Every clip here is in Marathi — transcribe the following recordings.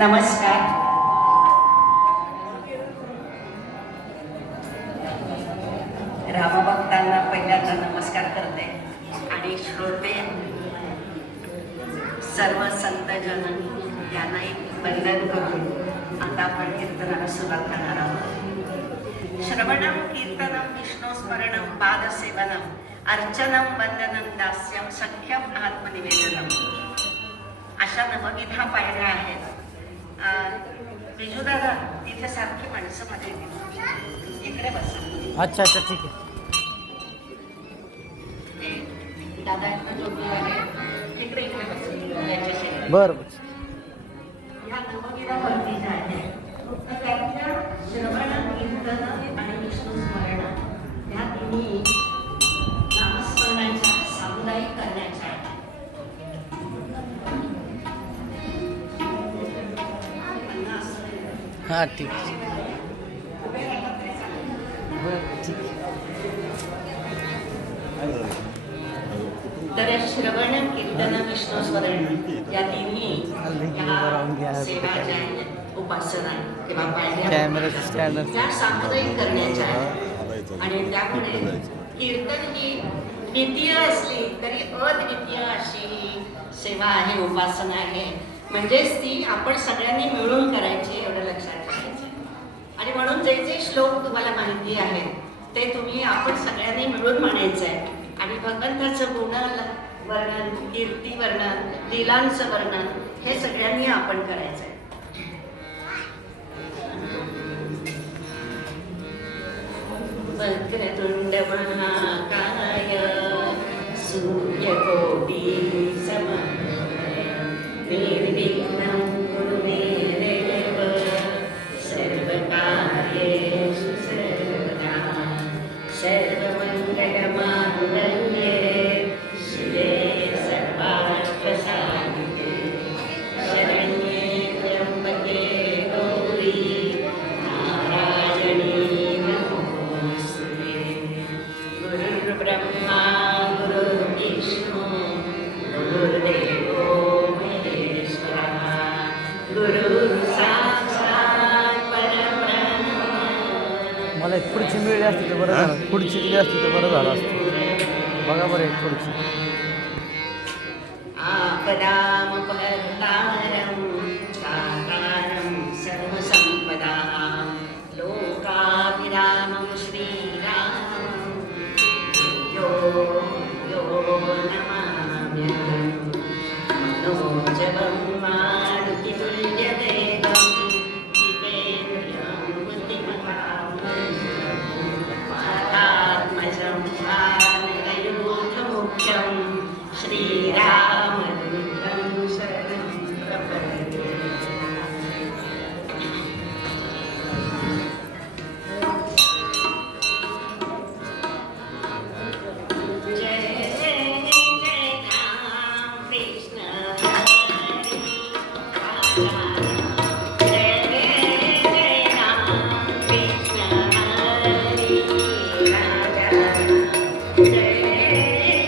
नमस्कार. रामभक्तांना पहिल्यांदा नमस्कार करते आणि श्रोते सर्व संतजन यांनाही वंदन करून आता आपण कीर्तनाला सुरुवात करणार आहोत. श्रवणं कीर्तनं विष्णुस्मरणं पादसेवनं अर्चनं वंदनं दास्यं सख्यं आत्मनिवेदनम् अशा नवविधा पायऱ्या आहेत. बिजू दादा तिथे सारखी माणसं मध्ये इकडे बस. अच्छा अच्छा ठीक आहे. दादा इकडे इकडे बस यांच्याशी. बरं ह्या नवविधा भक्ती ज्या आहेत त्यातल्या श्रवण कीर्तन आणि विष्णुस्मरण ह्या तिन्ही नामस्मरणाच्या सामुदायिक करण्याच्या आहेत. हां ठीक आहे. बरं ठीक तर श्रवण कीर्तन विष्णुस्मरण या तिन्ही सेवा ज्या आहेत उपासना किंवा कॅमेराचं स्टँड त्या सामुदायिक करण्याच्या आहेत. आणि त्यामुळे कीर्तन ही द्वितीय असली तरी अद्वितीय अशी ही सेवा आहे, उपासना आहे. म्हणजेच ती आपण सगळ्यांनी मिळून करायची एवढं लक्षात ठेवायचं. आणि म्हणून जे जे श्लोक तुम्हाला माहिती आहेत ते तुम्ही आपण सगळ्यांनी मिळून म्हणायचं आहे. आणि भगवंताचं गुण वर्णन, कीर्ती वर्णन, लीलांचं वर्णन हे सगळ्यांनी आपण करायचं आहे. वक्रतुंड महाकाय सूर्यकोटि समप्रभ निर्विघ्नं कुरु मे देव सर्वकार्येषु सर्वदा सर्वमङ्गलमाङ्गल्ये शिवे सर्वार्थसाधिके शरण्ये त्र्यम्बके गौरी नारायणी नमोस्तुते. गुरुर्ब्रह्मा गुरुर्विष्णु गुरुर्देवो महेश्वरः गुरुर्साक्षात् परब्रह्म. मला एक खुर्ची मिळली असती तर बरं झालं. खुर्ची दिली असती तर बरं झालं असतं. बघा बरं एक खुर्ची. आपदामपहर्तारं साकारं सर्वसम्पदां लोकाभिरामं श्रीरामं यो यो नमाम्यहं. मनोजवं मारुतितुल्यवेगं जितेन्द्रियं बुद्धिमतां मातात्मजं वानरयूथमुख्यं श्रीरामदूतं शरणं प्रपद्ये. जय जय राम कृष्ण हरी राजा. जय जय राम कृष्ण हरी राजा. जय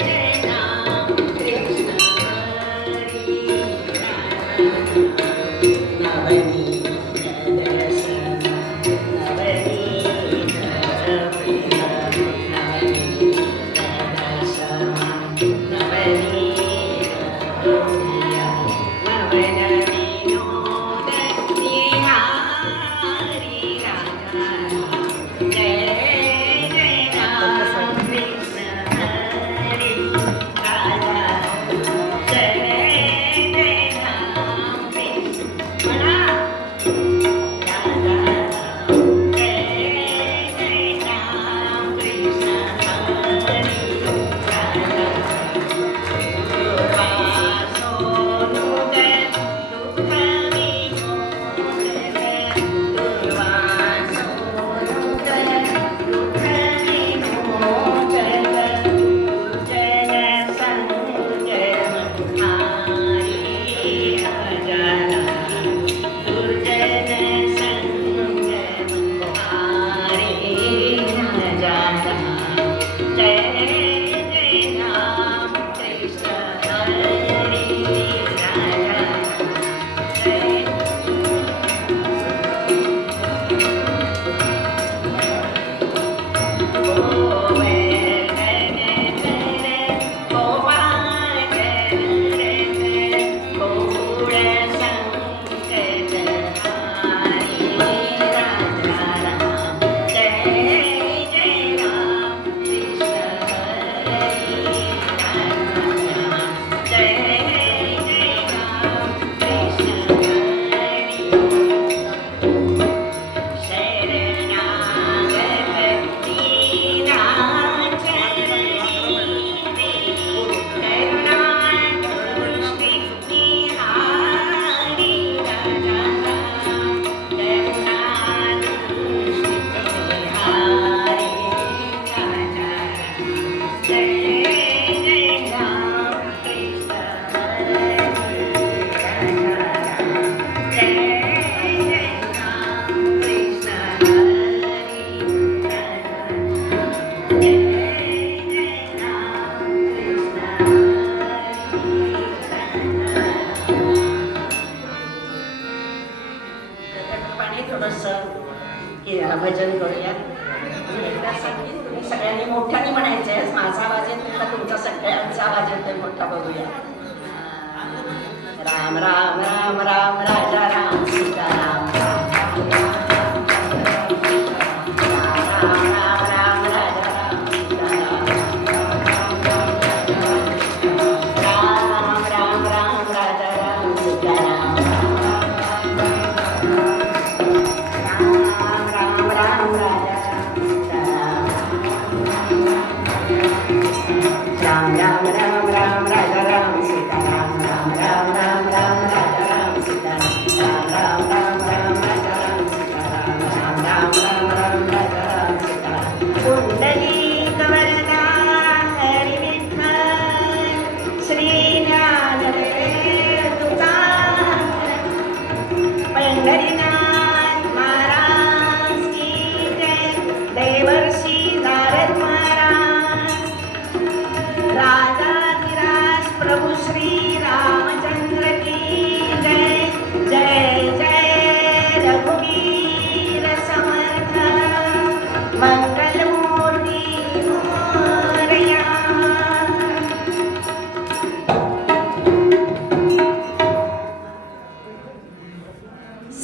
जय राम कृष्ण हरी राजा. नवनीत दर्शन नवनीत प्रिय नवनीत दर्शन नवनीत प्रिय नवनविनोद थोडंसं की भजन करूया. मी एकदा सांगेन, तुम्ही सगळ्यांनी मोठ्याने म्हणायचं आहे. माझा आवाज येतो का तुमचा सगळ्यांचा आवाज येतोय मोठा? बघूया. राम राम राम राम राजा राम सीताराम.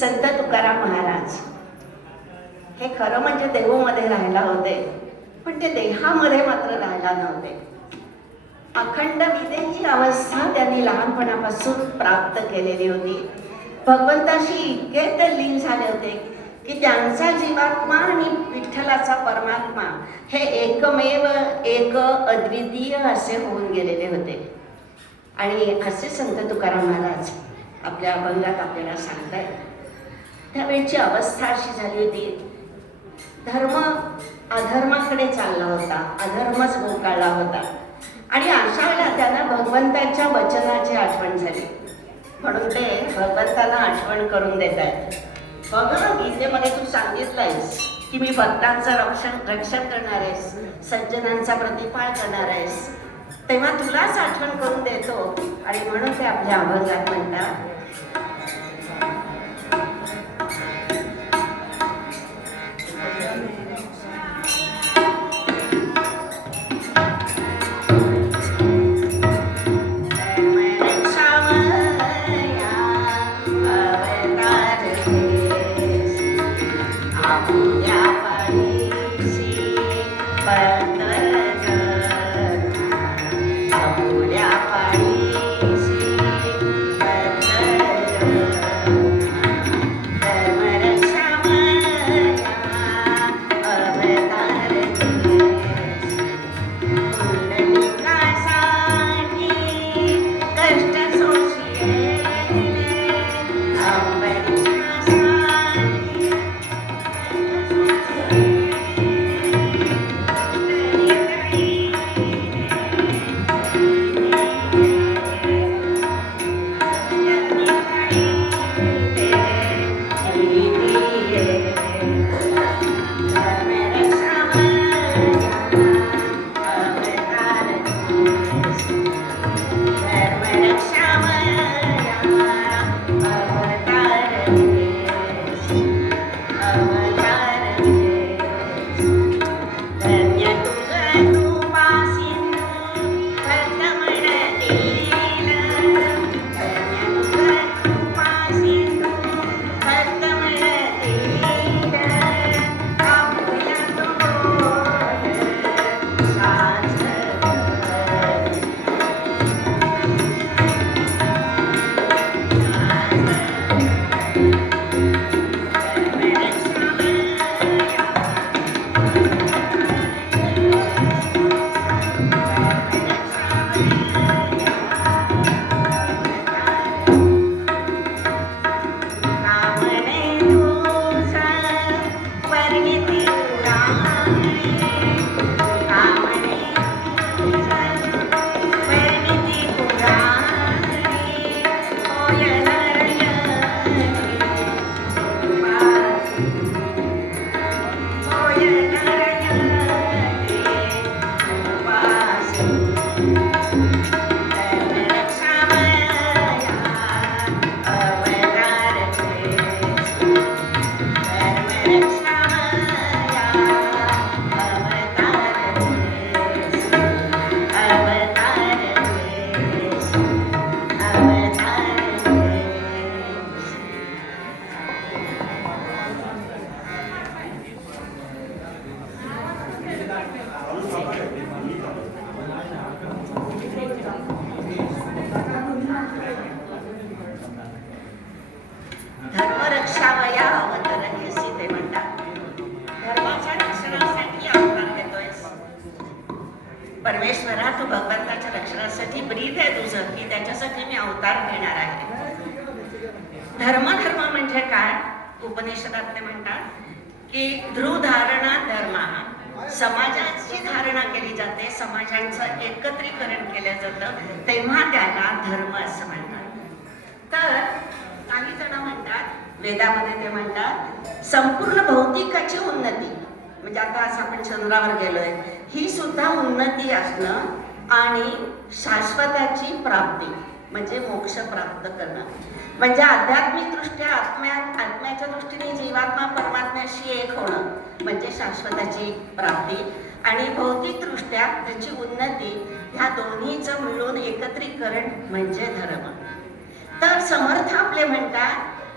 संत तुकाराम महाराज हे खरं म्हणजे देवामध्ये राहायला होते, पण ते देहामध्ये मात्र राहायला नव्हते. अखंड विदेही अवस्था त्यांनी लहानपणापासून प्राप्त केलेली होती. भगवंताशी इतके ते लीन झाले होते की त्यांचा जीवात्मा आणि विठ्ठलाचा परमात्मा हे एकमेव एक अद्वितीय असे होऊन गेलेले होते. आणि असे संत तुकाराम महाराज आपल्या अभंगात आपल्याला सांगतायत. त्यावेळची अवस्था अशी झाली होती, धर्म अधर्माकडे चालला होता, अधर्मच गोकाळला होता. आणि अशा वेळेला त्यांना भगवंताच्या वचनाची आठवण झाली, म्हणून ते भगवंताला आठवण करून देत आहेत. बघ, गीतेमध्ये तू सांगितलंयस की मी भक्तांचं रक्षण करणार आहेस, सज्जनांचा प्रतिपाळ करणार आहेस, तेव्हा तुलाच आठवण करून देतो. आणि म्हणून ते आपल्या अभंगात म्हणतात, परमेश्वरा, तू भगवंताच्या रक्षणासाठी ब्रीद आहे तुझं, की त्याच्यासाठी मी अवतार घेणार आहे. धर्म म्हणजे काय? उपनिषदात ते म्हणतात की ध्रुवधारणा धर्म, समाजाची धारणा केली जाते, समाजाचं एकत्रीकरण केलं जातं, तेव्हा त्याला धर्म असं म्हणतात. तर काही जण म्हणतात, वेदामध्ये ते म्हणतात संपूर्ण भौतिकाची उन्नती, म्हणजे आता असं आपण चंद्रावर गेलोय, ही सुद्धा उन्नती असणं आणि शाश्वताची प्राप्ती म्हणजे मोक्ष प्राप्त करणं, म्हणजे आध्यात्मिक दृष्ट्या आत्म्याच्या दृष्टीने जीवात्मा परमात्म्याशी एक होणं म्हणजे शाश्वताची प्राप्ती, आणि भौतिक दृष्ट्या त्याची उन्नती, ह्या दोन्हीचं मिळून एकत्रीकरण म्हणजे धर्म. तर समर्थ आपले म्हणतात,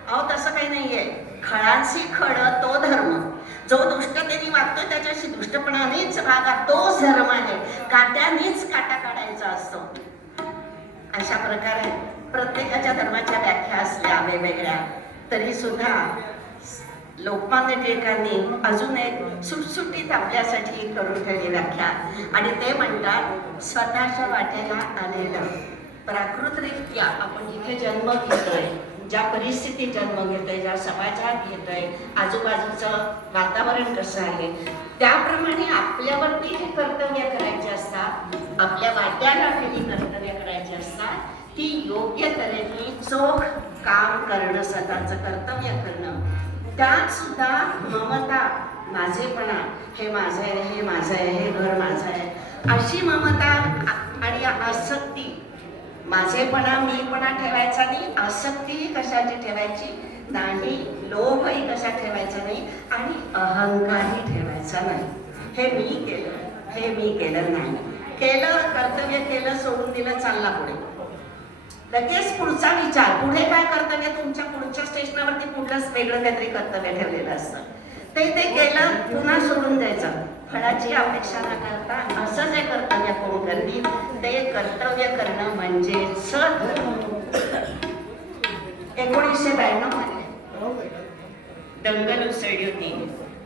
अहो तसं काही नाहीये, खळांशी खळ तो धर्म, जो दुष्टतेने वागतो त्याच्याशी दुष्टपणानेच वागा तोच धर्म आहे, काट्यानेच काटा काढायचा असतो. अशा प्रकारे प्रत्येकाच्या धर्माच्या व्याख्या असल्या वेगवेगळ्या, तरी सुद्धा लोकमान्य टिळकांनी अजून एक सुटसुटीत आपल्यासाठी करून ठेवली व्याख्या, आणि ते म्हणतात स्वतःच्या वाटेला आलेलं प्राकृतरित्या आपण जिथे जन्म घेतोय, ज्या परिस्थितीत जन्म घेतोय, ज्या समाजात घेतोय, आजूबाजूचं वातावरण कसं आहे, त्याप्रमाणे आपल्यावरती हे कर्तव्य करायचे असतात, आपल्या वाट्याला काही कर्तव्य करायचे असतात, ती योग्य तऱ्हेने चोख काम करणं, स्वतःचं कर्तव्य करणं, त्यात सुद्धा ममता, माझेपणा, हे माझं आहे, हे माझं आहे, हे घर माझं आहे, अशी ममता आणि आसक्ती, माझेपणा मीपणा ठेवायचा नाही, आसक्तीही कशाची ठेवायची नाही, लोभही कशा ठेवायचा नाही, आणि अहंकारही ठेवायचा नाही. हे मी केलं, हे मी केलं नाही, केलं कर्तव्य केलं, सोडून दिलं, चालला पुढे, लगेच पुढचा विचार, पुढे काय कर्तव्य, तुमच्या पुढच्या स्टेशनावरती पुढलंच वेगळं काहीतरी कर्तव्य ठेवलेलं असतं, ते केलं पुन्हा सोडून द्यायचं, फळाची अपेक्षा न करता असं जे कर्तव्य कोण करतील ते कर्तव्य करणं म्हणजेच धर्म. 1992 मध्ये दंगल उसळली होती,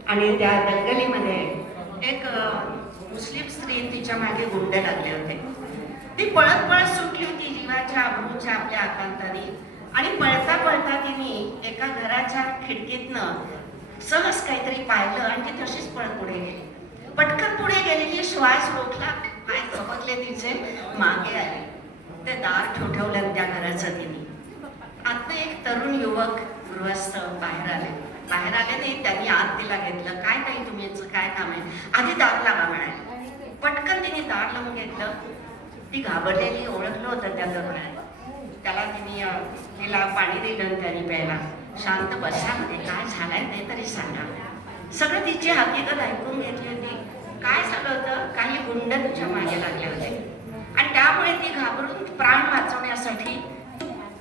आणि त्या दंगलीमध्ये एक मुस्लिम स्त्री, तिच्या मागे गुंड लागले होते, ती पळत पळत सुटली होती जीवाच्या अब्रूच्या आपल्या आकांताने, आणि पळता पळता तिने एका घराच्या खिडकीतनं सहज काहीतरी पाहिलं आणि ती तशीच पळत पुढे गेली. पटकन पुढे गेलेली, श्वास रोखला, पाय थबकले तिचे, मागे आले, ते दार ठोठवलं त्या घराचं तिने. आता एक तरुण युवक गृहस्थ बाहेर आले नाही, त्यांनी आत तिला घेतलं, काय ताई तुमचं काय काम आहे, आधी दार लावा म्हणाले. पटकन तिने दार लावून घेतलं. ती घाबरलेली, ओळखलं होतं त्या तरुणाने, त्याला तिला पाणी दिलं, त्याने प्यायला, शांत बसा मध्ये, काय झालंय ते तरी सांगा. सगळं तिची हकीकत ऐकून घेतली होती. काय झालं होतं, काही गुंड तिच्या मागे लागले होते, आणि त्यामुळे ती घाबरून प्राण वाचवण्यासाठी,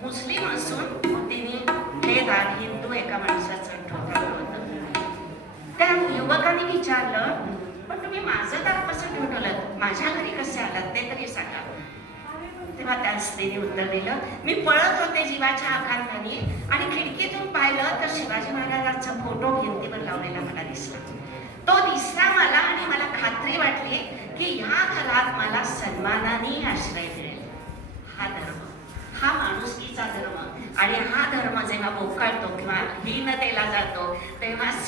मुस्लिम असून तिने हे दार हिंदू एका माणसाचं ठोठावलं होतं. त्या युवकाने विचारलं, पण तुम्ही माझं दार कसं ठोठवलं, माझ्या घरी कसे आलात ते तरी सांगा. तेव्हा त्या स्त्रीने उत्तर दिलं, मी पळत होते जीवाच्या आकांताने, आणि खिडकीतून पाहिलं तर शिवाजी महाराजांचा फोटो भिंतीवर लावलेला मला दिसला. तो दिसला मला, आणि मला खात्री वाटली की ह्या घरात मला सन्मानाने आश्रय मिळेल. हा धर्म, हा माणुसकीचा धर्म, आणि हा धर्म जेव्हा बोकाळतो किंवा हीनतेला जातो, तेव्हाच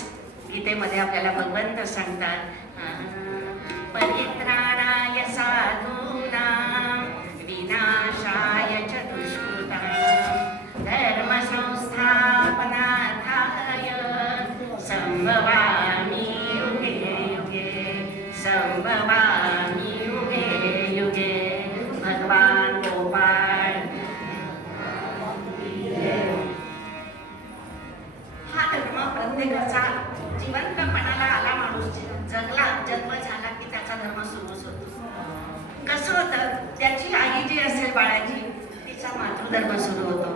गीतेमध्ये आपल्याला भगवंत सांगतात, परित्राणाय साधूनां विनाशाय च दुष्कृतां धर्म संस्थापनार्थाय संभवामि युगे युगे, संभवामि युगे युगे. भगवान गोपाळ. हा धर्म प्रत्येकाचा जिवंतपणाला आला, माणूस जगला, जन्म झाला की त्याचा धर्म सुरूच होतो. कसं होतं, त्याची आई जी असेल बाळाची, तिचा मातृधर्म सुरू होतो,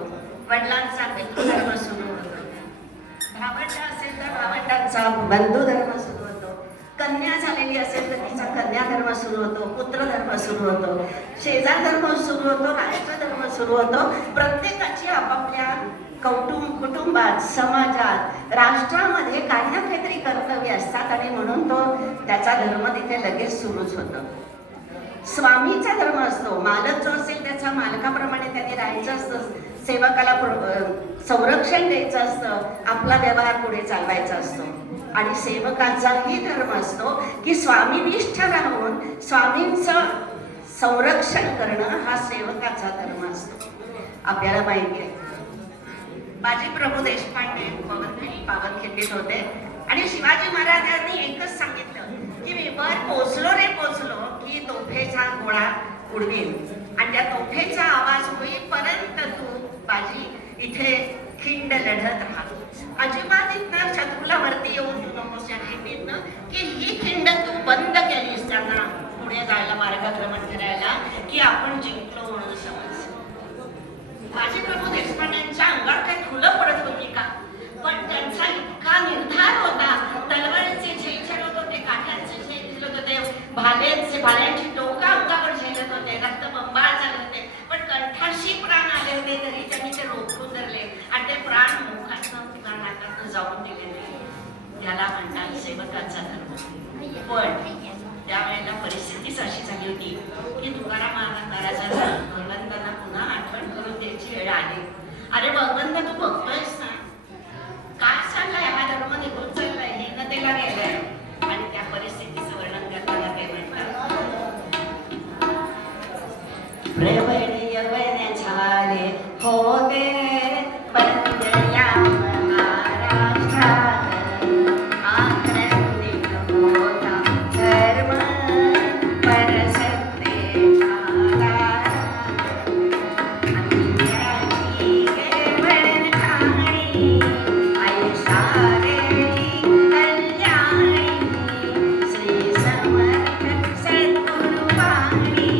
वडिलांचा पितृधर्म सुरू होतो, भावंड असेल तर भावंडांचा बंधुधर्म सुरू होतो, कन्या झालेली असेल तर तिचा कन्याधर्म सुरू होतो, पुत्रधर्म सुरू होतो, शेजारधर्म सुरू होतो, राष्ट्रधर्म सुरू होतो. प्रत्येकाची आपापल्या कुटुंबात, समाजात, राष्ट्रामध्ये काही ना काहीतरी कर्तव्य असतात, आणि म्हणून तो त्याचा धर्म तिथे लगेच सुरूच होतो. स्वामीचा धर्म असतो. मालक जो असेल त्याचा मालकाप्रमाणे त्याने राहायचं असतं, सेवकाला संरक्षण द्यायचं असतं, आपला व्यवहार पुढे चालवायचा असतो. आणि सेवकाचाही धर्म असतो की स्वामीनिष्ठ राहून स्वामींचं संरक्षण करणं हा सेवकाचा धर्म असतो. आपल्याला माहिती आहे बाजी प्रभू देशपांडे पावनखिंडीत होते आणि शिवाजी महाराजांनी एकच सांगितलं की मी वर पोचलो रे पोचलो की तोफेचा गोळा उडवीन आणि त्या तोफेचा आवाज होईपर्यंत तू बाजी इथे खिंड लढत राहा. अजिबात इथनं शत्रूला वरती येऊन तू नकोस या खिंडीतनं की ही खिंड तू बंद केलीस त्यांना पुढे जायला मार्गक्रमण करायला की आपण जिंकलो म्हणून समज. बाजी प्रभू देशपांडेंच्या अंगावर काही फुलं पडत होती का? पण त्यांचा इतका निर्धार होता. तलवारीचे झेल चढत होते, काठ्यांचे झेल झेलत होते, भाल्यांची टोका अंगावर झेलत होते, रक्तबंबाळ झाले होते, पण कंठाशी प्राण आले होते तरी त्यांनी ते रोखून धरले आणि ते प्राण मुखातनं किंवा नाकातनं जाऊन दिले नाही. त्याला म्हणतात सेवकाचा धर्म. पण त्यावेळेला परिस्थितीच अशी झाली होती की तुकाराम महाराजांना भगवंतांना पुन्हा आठवण करून द्यायची वेळ आली. अरे भगवंत तू बघतोयस ना काय चाललंय, हा धर्म निघून चाललाय, हीनतेला गेलाय. आणि त्या परिस्थितीचं वर्णन करताना ते म्हणतात प्रवणी यवन झाले होते बंदया महाराष्ट्रात आनंदित होता धर्म परसते झाला. अंग्याची केवळ ठाणी ऐशारेली कल्याणी श्री समर्थ सद्गुरु वाणी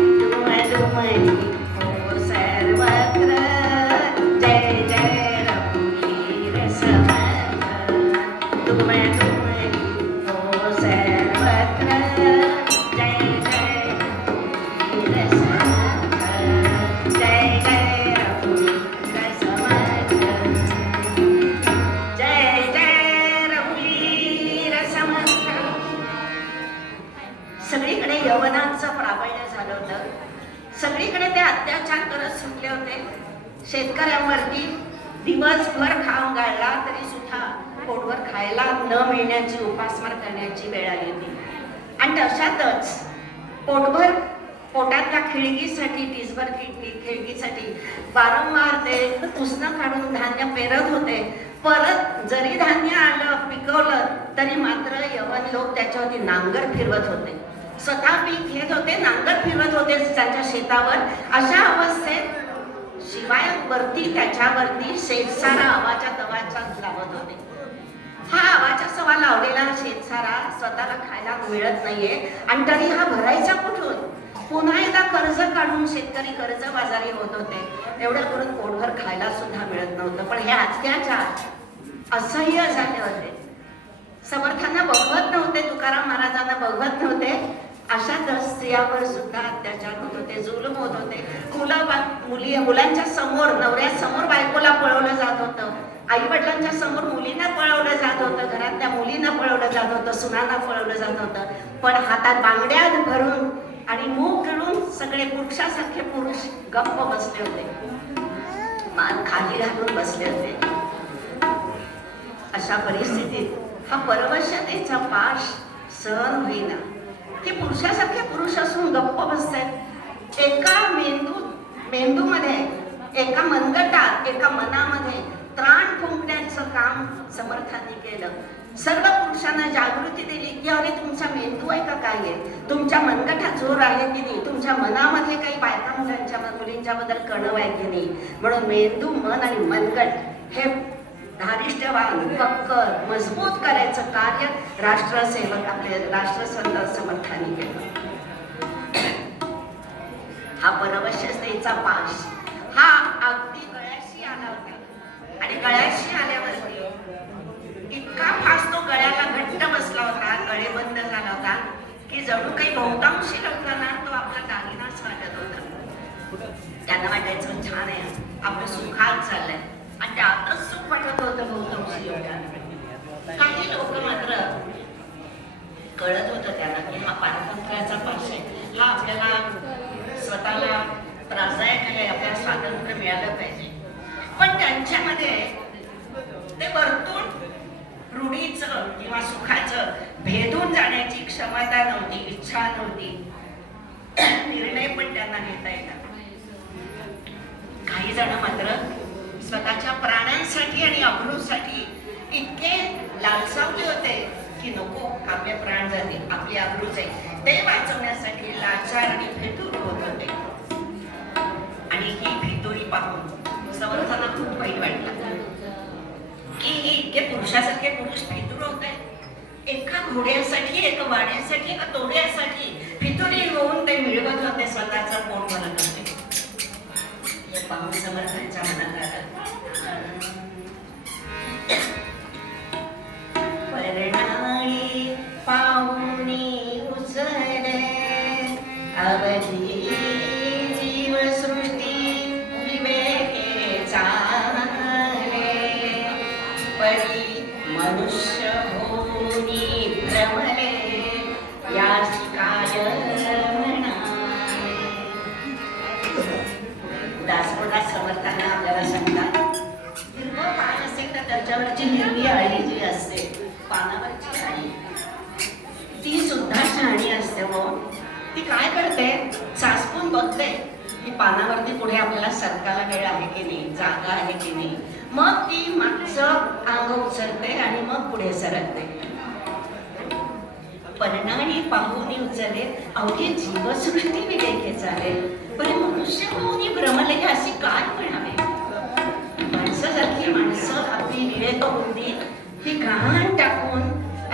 दुमदुमनी हो सर्वत्र जय जय रघुवीर समर्थ दुमदुमनी हो सर्वत्र जय जय रघुवीर समर्थ जय जय रघुवीर समर्थ जय जय रघुवीर समर्थ. सगळीकडे यवनांचं प्राबल्य झालं होतं. सगळीकडे ते अत्याचार करत सुटले होते. शेतकऱ्यांवरती दिवसभर खाऊन गाळला तरी सुद्धा पोटभर खायला न मिळण्याची उपासमार करण्याची वेळ आली होती. आणि तशातच पोटातल्या खिळगीसाठी टिसभर खिळगीसाठी वारंवार ते उसनं काढून धान्य पेरत होते. परत जरी धान्य आलं पिकवलं तरी मात्र यवन लोक त्याच्यावरती नांगर फिरवत होते. स्वतः पीक घेत होते, नांगर फिरवत होते त्यांच्या शेतावर. अशा अवस्थेत शिवाय वरती त्याच्यावरती शेतसारा आवाच्या तवाच्या लावत होते. हा आवाच्या सवा लावलेला शेतसारा स्वतःला खायला मिळत नाहीये आणि तरी हा भरायचा कुठून? पुन्हा एकदा कर्ज काढून शेतकरी कर्जबाजारी होत होते. एवढं करून पोटभर खायला सुद्धा मिळत नव्हतं. पण हे अत्याचार असह्य झाले होते. समर्थांना बघवत नव्हते, तुकाराम महाराजांना बघवत नव्हते. अशा स्त्रियावर सुद्धा अत्याचार होत होते, जुलम होत होते. मुलांच्या समोर नवऱ्यासमोर बायकोला पळवलं जात होतं, आई वडिलांच्या समोर मुलींना पळवलं जात होतं, घरातल्या मुलींना पळवलं जात होतं, सुनांना पळवलं जात होतं. पण हातात बांगड्या भरून आणि मूग गिळून सगळे पुरुषासारखे पुरुष गप्प बसले होते, मान खाली घालून बसले होते. अशा परिस्थितीत हा परवश्यतेचा पाश सहन होईना की पुरुषासारखे पुरुष असून गप्प बसतात. एका मेंदूमध्ये, एका मनगटात, एका मनामध्ये त्राण फुंकण्याचं काम समर्थांनी केलं. सर्व पुरुषांना जागृती दिली की अरे तुमचा मेंदू आहे का काय आहे, तुमच्या मनगटात जोर आहे की नाही, तुमच्या मनामध्ये काही बायका मुलींच्याबद्दल कणव आहे की नाही. म्हणून मेंदू, मन आणि मनगट हे धारिष्ट्यवान, पक्कर, मजबूत करायचं कार्य राष्ट्रसेवक आपले राष्ट्रसंत समर्थांनी केलं. हा परवश्यतेचा पाश हा अगदी गळ्याशी आला होता. आणि गळ्याशी आल्यावरती इतका फास तो गळ्याला घट्ट बसला होता, गळेबंद झाला होता की जणू काही बहुतांशी लोकांना तो आपला दागिनाच वाटत होता. त्यांना वाटायचं छान आहे, आपलं सुखात चाललंय आणि त्यातच सुख वाटत होतं बहुतांशी लोकांना. काही लोक मात्र कळत होतं त्यांना की हा पारतंत्र्याचा पाश आहे, कुठला आपल्याला स्वतःला त्रासदायक आहे, आपल्याला स्वातंत्र्य मिळालं पाहिजे. पण त्यांच्यामध्ये ते वरतून रूढीचं किंवा सुखाचं भेदून जाण्याची क्षमता नव्हती, इच्छा नव्हती, निर्णय पण त्यांना घेता येतात. काही जण मात्र स्वतःच्या प्राणांसाठी आणि अब्रूसाठी इतके लालसावले होते की नको, आपले प्राण जातील, आपली अब्रूच आहे, ते वाचवण्यासाठी लाचार आणि फितूर होत होते. आणि ही फितुरी पाहून समर्थांना खूप वाईट वाटलं की हे इतके पुरुषासारखे पुरुष फितूर होत आहेत. एका घोड्यासाठी, एका वाड्यासाठी, एका तोड्यासाठी फितुरी होऊन ते मिळवत होते, स्वतःचा पोट भरत होते. हे पाहून समर्थांच्या मनात आलं, परणाळी पाहुणी उचले अवधी जीवसृष्टी विवेके चाले, परी मनुष्य होनी भ्रमले याची काय म्हणाले. दासबोधात समर्थांना आपल्याला सांगतात, हिरवं पान असेल तर त्याच्यावरची हिरवी आळी जी असते, पानावरची आळी, ती सुद्धा शहाणी असते. मग ती काय करते, चाचपून बघते की पानावरती पुढे आपल्याला सरकायला वेळ आहे की नाही, जागा आहे की नाही. मग ती मागचं अंग उचलते आणि मग पुढे सरकते. पर्णाळी पाहुनी उचले अवघी जीवसृष्टी विवेके चाले, पण मनुष्य होऊन भ्रमले अशी काय म्हणावे. माणसासारखी माणसं आपली विवेक बुद्धी ही घाण टाकून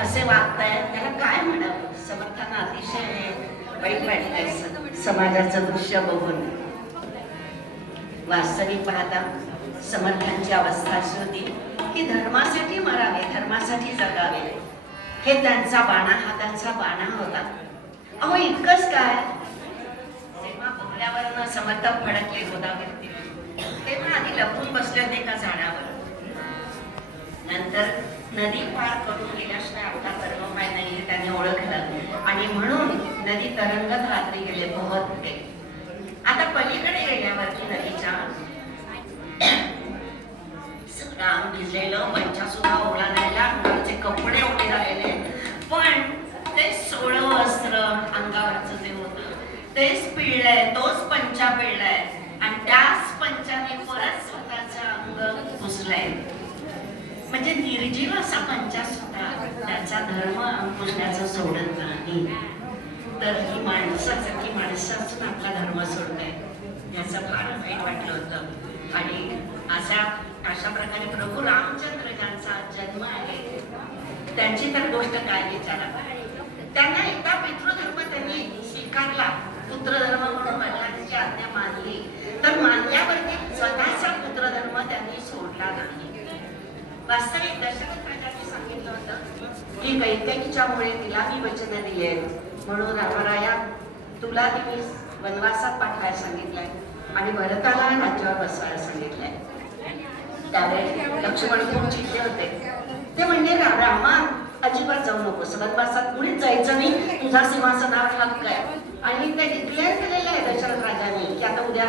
असे वागतायत, त्याला काय म्हणावं. समर्थांना अतिशय वाईट वाटतंय समाजाचं दृश्य बघून. वास्तविक पाहता समर्थांची अवस्था अशी होती की धर्मासाठी मरावे, धर्मासाठी जगावे, हे त्यांचा बाणा, हा त्यांचा बाणा होता. अहो इतकंच काय, तेव्हा बोगल्यावरनं समर्थ फडकले गोदावरी, तेव्हा आधी लपून बसले होते एका झाडावर. नंतर नदी पार करून गेल्याशिवाय आपला कर्मपाय नाही हे त्यांनी ओळखलं आणि म्हणून नदी तरंगत रात्री गेले, पोहत होते. आता पलीकडे गेल्यावरती नदीच्या राम भिजलेलं, पंचा सुद्धा ओला नाहीला, अंगावरचे कपडे ओले झालेले, पण ते 16 वस्त्र अंगावरचं जे होतं तेच पिळलंय, तोच पंचा पिळलाय आणि त्याच पंचाने परत स्वतःचं अंग पुसलंय. म्हणजे निर्जीव असा पंचा सुद्धा त्याचा धर्म पुसण्याचं सोडत नाही. तर ही माणसासारखी माणसं असून आपला धर्म सोडताय, याचं फार वाईट वाटलं होतं. आणि अशा प्रकारे प्रभू रामचंद्र ज्यांचा जन्म आहे त्यांची तर गोष्ट काय विचारा. त्यांना एकदा पितृधर्म त्यांनी स्वीकारला, पुत्रधर्म म्हणून वडिलांची आज्ञा मानली, तर मानल्यावरती स्वतःचा पुत्रधर्म त्यांनी सोडला नाही. वास्तविक दशरथ राजांनी सांगितलं होतं की कैकेयीच्या मुळे तिला मी वचन दिले, म्हणून रामराया तुला तिने वनवासात पाठवायला सांगितलंय आणि भरताला राज्यावर बसवायला सांगितलंय. त्यावेळी लक्ष्मण खूप चिडले होते. ते म्हणले रामा अजिबात जाऊ नकोस, वनवासात कुणीच जायचं नाही, तुझा सिंहासनावर हक्क आहे. आणि ते डिक्लेअर केलेलं आहे दशरथ राजांनी की आता उद्या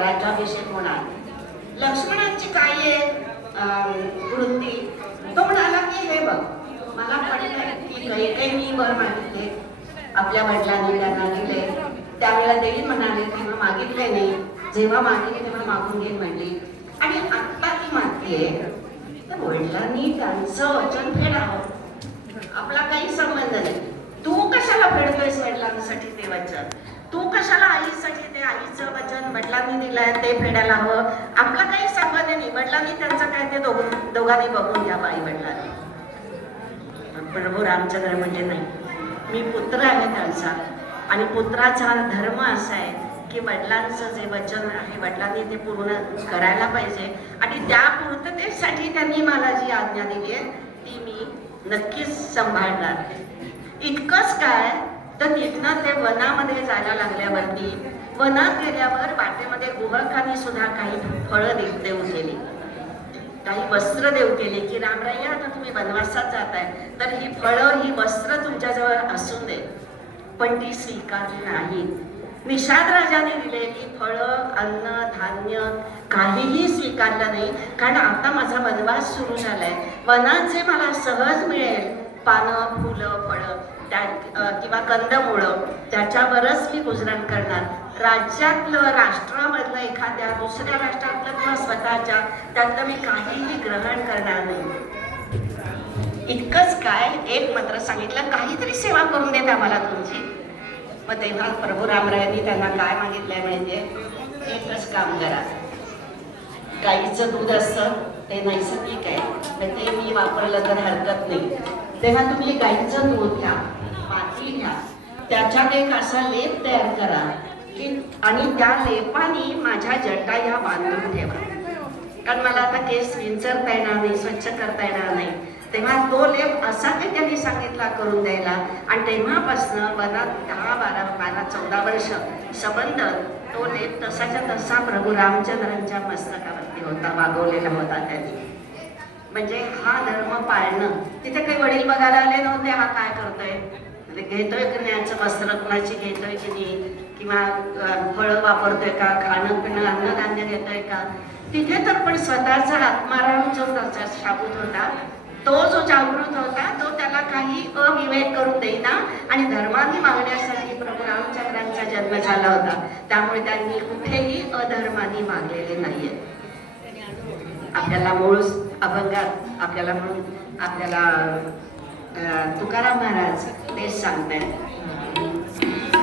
राज्याभिषेक होणार. लक्ष्मणांची काय आहे वृत्ती, तो म्हणाला की हे बघ, मला पडलंय की कैकेयी मी वर मागितले, आपल्या वडिलांनी त्यांना दिले, त्यावेळेला देवी म्हणाले, तेव्हा मागितले नाही, जेव्हा मागितले तेव्हा मागून घेईन म्हणली. आणि आत्ता ती मागतीये तर वडिलांनी त्यांचं वचन फेडावं, आपला काही संबंध नाही. तू कशाला फेडतोयस वडिलांसाठी ते वचन, तू कशाला आईसाठी ते आईचं वचन वडिलांनी दिलंय ते फेडायला हवं, आपला काही संबंध नाही. वडिलांनी त्यांचं काय ते दोघांनी बघून घ्यावं, आई वडिलांनी. प्रभू रामचंद्र म्हणजे नाही, मी पुत्र आहे त्यांचा, आणि पुत्राचा धर्म असा आहे की वडिलांचं जे वचन आहे वडिलांनी ते पूर्ण करायला पाहिजे. आणि त्या पूर्ततेसाठी त्यांनी मला जी आज्ञा दिली आहे ती मी नक्कीच सांभाळणार. इतकंच काय, तर तिथनं ते वनामध्ये जायला लागल्यावरती, वनात गेल्यावर वाटेमध्ये गुहकांनी सुद्धा काही फळं देऊ केली, काही वस्त्र देऊ केले की रामराया आता तुम्ही वनवासात जाताय तर ही फळं, ही वस्त्र तुमच्याजवळ असून दे. पण ती स्वीकारली नाही. निषाद राजाने दिलेली फळं, अन्न, धान्य काहीही स्वीकारलं नाही. कारण आता माझा वनवास सुरू झालाय. वनात जे मला सहज मिळेल, पानं, फुलं, फळं किंवा कंदमुळं, त्याच्यावरच मी गुजरण करणार. राज्यातलं, राष्ट्रामधलं, एखाद्या दुसऱ्या राष्ट्रातलं किंवा स्वतःच्या त्यातलं मी काहीही ग्रहण करणार नाही. इतकंच काय, एक मंत्र सांगितलं, काहीतरी सेवा करून देत आम्हाला तुमची. मग तेव्हा प्रभू रामरायांनी त्यांना काय मागितलंय म्हणजे, एकच काम करा. गाईचं दूध असतं ते नैसर्गिक आहे, तर ते मी वापरलं तर हरकत नाही. तेव्हा तुम्ही गाईचं दूध घ्या, माती घ्या, त्याच्यात एक असा लेप तयार करा की, आणि त्या लेपाने माझ्या जटा ह्या बांधून ठेवा. कारण मला आता केस विंचरता येणार नाही, स्वच्छ करता येणार नाही. तेव्हा तो लेप असा काही त्यांनी सांगितला करून द्यायला. आणि तेव्हापासनं वनात 10, 12, 14 वर्ष संबंध तो लेप तसाच्या तसा प्रभू रामचंद्रांच्या मस्तकावरती होता, वागवलेला होता त्यांनी. म्हणजे हा धर्म पाळणं. तिथे काही वडील बघायला आले नव्हते, हा काय करतोय, घेतोय की न्याचं वस्त्र कुणाची घेतोय की नाही, किंवा फळं वापरतोय का, खाणं पिणं अन्नधान्य घेतोय का. तिथे तर पण स्वतःचा आत्माराम जो त्याचा शाबूत होता, तो जो जागृत होता, तो त्याला काही अविवेक करून देईना आणि धर्माने मागण्यासाठी प्रभू रामचंद्रांचा जन्म झाला होता. त्यामुळे त्यांनी कुठेही अधर्माने मागलेले नाहीये. आपल्याला मूळ अभंगात आपल्याला म्हणून आपल्याला तुकाराम महाराज तेच सांगतायत,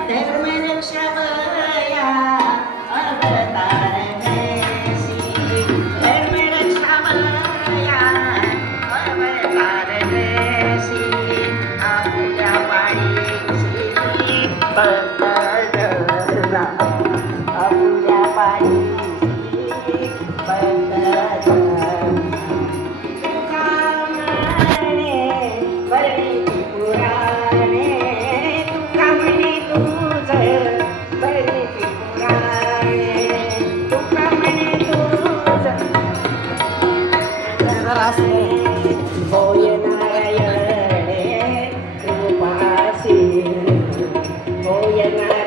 धर्म रक्षा बया अवतार देसी, धर्म रक्षा बया अवतार देसी, आपल्या पायीची बंधना, आपल्या पायीची बंधना. होय नारायण कृपासी, होय नारायण